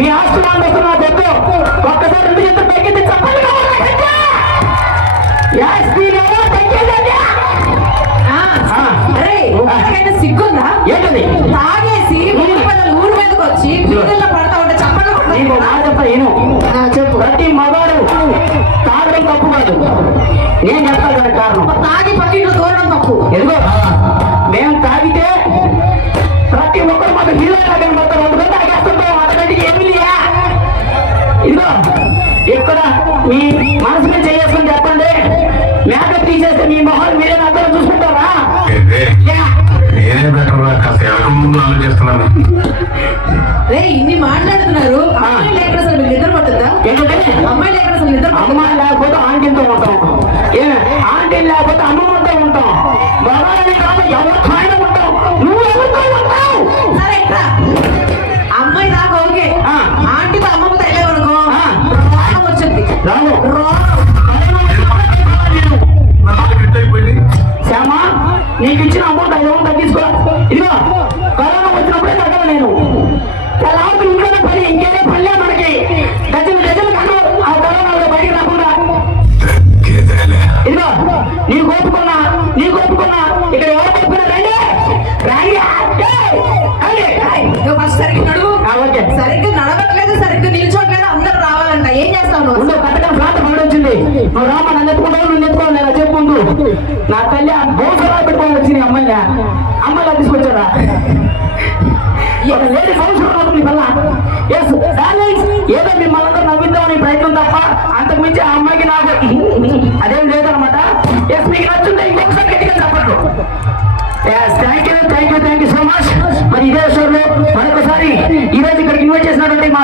మీ ఆస్తులు అందరూ నాకు వద్దు. ఒక్కసారి రెండు చేతులు పైకెత్తి చెప్పండి. సిగ్గుందా? ఏంటది? తాగేసి ఊరు మీదకి వచ్చి వీధుల్లో పడతా ఉంటే చెప్పండి. చెప్పు. ప్రతి మగాడు తాగడం తప్పు కాదు, నేను చెప్తాను కదా కారణం. తాగి పక్కింట్లో దూరడం తప్పు. ఎదుగో మేము తాగితే ప్రతి ఒక్కరు మాకు హీరో కనబడతారు. అందుకని తాగేస్తుంటాం. అతనికి ఏమి లేదా? ఇదిగో ఇక్కడ మీ మనసుని చేసుకొని చెప్పండి. మేకప్ తీసేస్తే మీ మొహాలు మీరే అందరూ చూసుకుంటారా? నేనే బెటర్ రా, కాస్త ఎవరి ముందు ఆలోచిస్తున్నాను. ఇన్ని మాట్లాడుతున్నారు. అమ్మాయి లేక అసలు మీకు నిద్ర పడుతుందా? ఏంటంటే అమ్మాయి లేక అసలు నిద్ర అమ్మాయి లేకపోతే ఆంటీతో ఉంటాం, ఆంటీ లేకపోతే అమ్మమ్మతో ఉంటాం, మగాళ్ళని కాదు ఎవరికైనా ఉంటాం. నువ్వు ఎవరితో ఉంటావు? సరే ఇక్కడ అమ్మాయి దాకా ఓకే. ఆంటీతో అమ్మమ్మతో వెళ్ళేవనుకో రోగం వచ్చింది. రాను శ్యామా, నీకు ఇచ్చిన అమౌంట్ 5 తగ్గించుకో. ఇదిగో కరోనా వచ్చినప్పుడే తగ్గల నేను తెల్లవారు ఇంట్లోనే పని, ఇంకేదే పనిలే మనకి. గజలు కను ఆ కరోనా బయటకు రాకుండా. ఇదిగో నీకు ఒప్పుకున్నా ఇక్కడ ఎవరు ఒప్పుకున్నా రండి ఫస్ట్ సరిగ్గా నడువు. ఓకే. సరిగ్గా నడవట్లేదు, సరిగ్గా నిల్చోట్లేదు, అందరూ రావాలంట. ఏం చేస్తావు నువ్వు? పట్టకం ఫ్లాట్ పడి వచ్చింది. నువ్వు రామ నన్ను ఎత్తుకుంటావు, నువ్వు ఎత్తుకోవాలి. నేను చెప్పు ముందు నా తల్లి ఆ బోసలా పెట్టుకోవాలి వచ్చింది. అమ్మాయిలా తీసుకొచ్చారా? లేడీ సంవత్సరం అవుతుంది వల్ల ఏదో మిమ్మల్ని నవ్విద్దామని ప్రయత్నం తప్ప అంతకు మించి ఆ అమ్మాయికి నాకు అదేం లేదనమాట. మీకు నచ్చుంటే ఇంకొకసారి గట్టిగా చెప్పండి. Thank you so much. మరి ఇదే షోలో మరొకసారి ఈ రోజు ఇక్కడికి ఇన్వైట్ చేసినటువంటి మా